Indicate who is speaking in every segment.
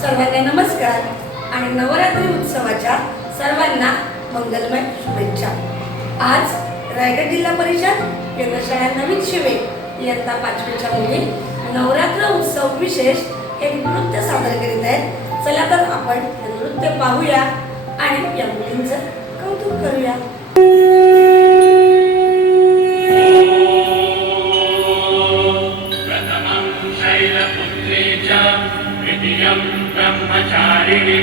Speaker 1: सर्वांना नमस्कार आणि नवरात्री उत्सवाच्या सर्वांना मंगलमय शुभेच्छा. आज रायगड जिल्हा परिषद व्यवसाया नवीन शिवे इयत्ता पाचवीच्या मुली नवरात्र उत्सव विशेष हे नृत्य सादर करीत आहेत. चला तर आपण हे नृत्य पाहूया आणि या मुलींचं कौतुक करूया.
Speaker 2: द्वितीयं ब्रह्मचारिणि।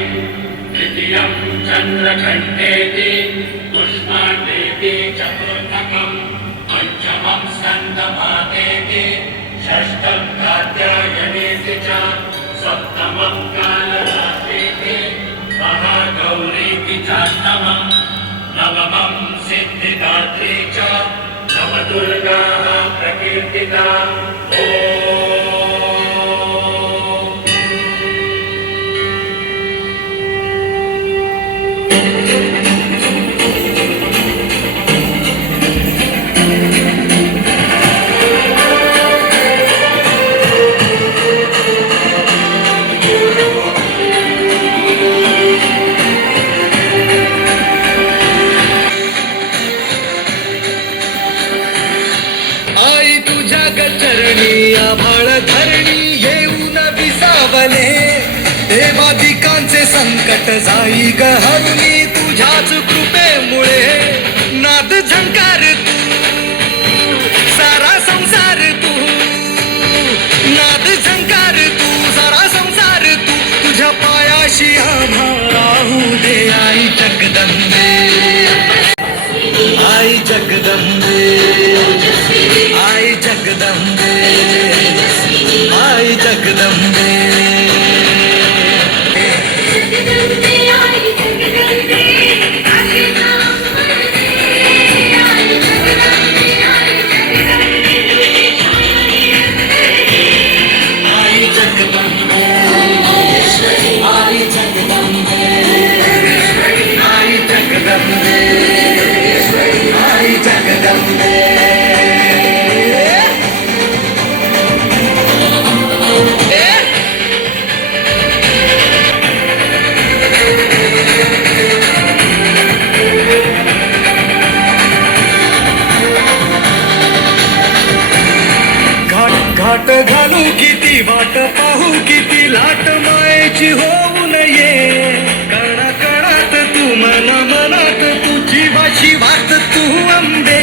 Speaker 2: तृतीयं चन्द्रघण्टेति पुष्णाटेति चतुर्थकं पञ्चमं स्कन्दमातेति षष्ठं कात्यायनेति च सप्तमं कालरात्रेति महागौरीति चाष्टमं नवमं। सिद्धिदात्री च नवदुर्गाः प्रकीर्तिता
Speaker 3: आभाळ धरणी येऊन विसावले. देवादिकांचे संकट जाई गहरुनी तुझ्याच कृपेमुळे. नाद झंकार तू सारा संसार तू. नाद झंकार तू सारा संसार तू. तुझ्या पायाशी आम्हा राहू दे आई जगदंबे. आई जगदंबे. आई जगदंबे आई किती वाट पाहू किती लाट मायेची होऊ नये. कणा कणात तू मना मनात तुझी भाषी भात तू अंबे